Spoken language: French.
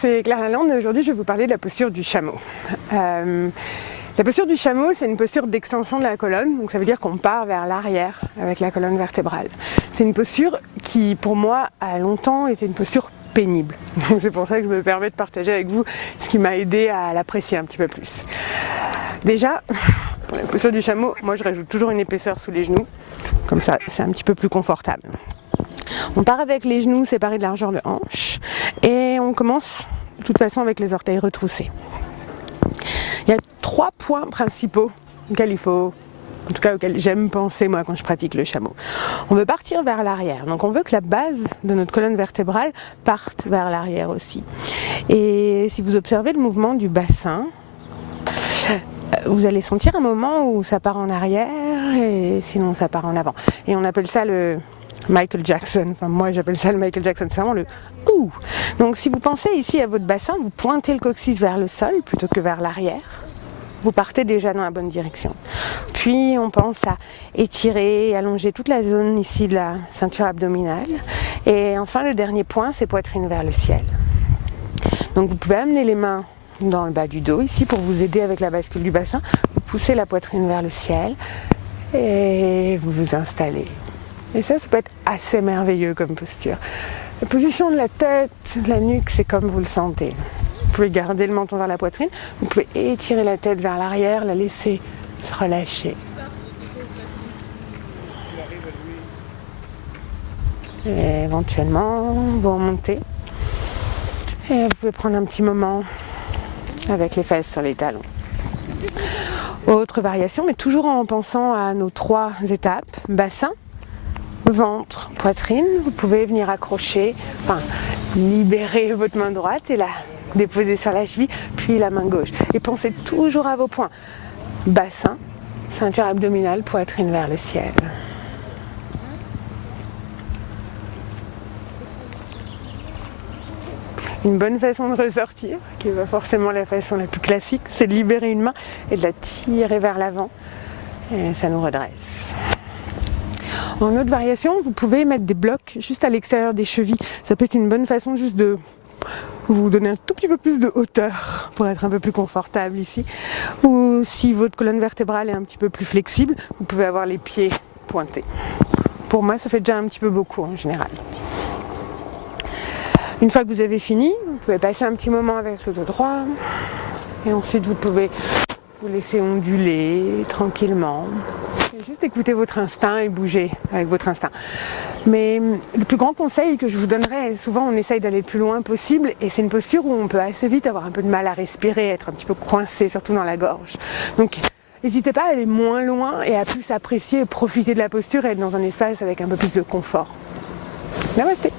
c'est Claire Lalande et aujourd'hui je vais vous parler de la posture du chameau. La posture du chameau, c'est une posture d'extension de la colonne, donc ça veut dire qu'on part vers l'arrière avec la colonne vertébrale. C'est une posture qui, pour moi, a longtemps été une posture pénible. Donc c'est pour ça que je me permets de partager avec vous ce qui m'a aidé à l'apprécier un petit peu plus. Déjà, pour la posture du chameau, moi je rajoute toujours une épaisseur sous les genoux, comme ça c'est un petit peu plus confortable. On part avec les genoux séparés de largeur de hanche et on commence de toute façon avec les orteils retroussés. Il y a 3 points principaux auxquels auxquels j'aime penser moi quand je pratique le chameau. On veut partir vers l'arrière, donc on veut que la base de notre colonne vertébrale parte vers l'arrière aussi. Et si vous observez le mouvement du bassin, vous allez sentir un moment où ça part en arrière et sinon ça part en avant. Et on appelle ça le Michael Jackson, enfin moi j'appelle ça le Michael Jackson, c'est vraiment le ouh. Donc si vous pensez ici à votre bassin, vous pointez le coccyx vers le sol plutôt que vers l'arrière. Vous partez déjà dans la bonne direction. Puis on pense à étirer et allonger toute la zone ici de la ceinture abdominale. Et enfin le dernier point, c'est poitrine vers le ciel. Donc vous pouvez amener les mains dans le bas du dos ici pour vous aider avec la bascule du bassin. Vous poussez la poitrine vers le ciel et vous vous installez. Et ça peut être assez merveilleux comme posture. La position de la tête, de la nuque, c'est comme vous le sentez. Vous pouvez garder le menton vers la poitrine, vous pouvez étirer la tête vers l'arrière, la laisser se relâcher. Et éventuellement, vous remontez. Et vous pouvez prendre un petit moment avec les fesses sur les talons. Autre variation, mais toujours en pensant à nos 3 étapes, bassin, ventre, poitrine, vous pouvez venir accrocher, libérer votre main droite et la déposer sur la cheville, puis la main gauche. Et pensez toujours à vos points. Bassin, ceinture abdominale, poitrine vers le ciel. Une bonne façon de ressortir, qui n'est pas forcément la façon la plus classique, c'est de libérer une main et de la tirer vers l'avant. Et ça nous redresse. En autre variation, vous pouvez mettre des blocs juste à l'extérieur des chevilles. Ça peut être une bonne façon juste de vous donner un tout petit peu plus de hauteur pour être un peu plus confortable ici. Ou si votre colonne vertébrale est un petit peu plus flexible, vous pouvez avoir les pieds pointés. Pour moi, ça fait déjà un petit peu beaucoup en général. Une fois que vous avez fini, vous pouvez passer un petit moment avec le dos droit. Et ensuite, vous pouvez vous laisser onduler tranquillement. Et juste écouter votre instinct et bouger avec votre instinct. Mais le plus grand conseil que je vous donnerais, souvent on essaye d'aller le plus loin possible et c'est une posture où on peut assez vite avoir un peu de mal à respirer, être un petit peu coincé, surtout dans la gorge. Donc n'hésitez pas à aller moins loin et à plus apprécier et profiter de la posture et être dans un espace avec un peu plus de confort. Namasté.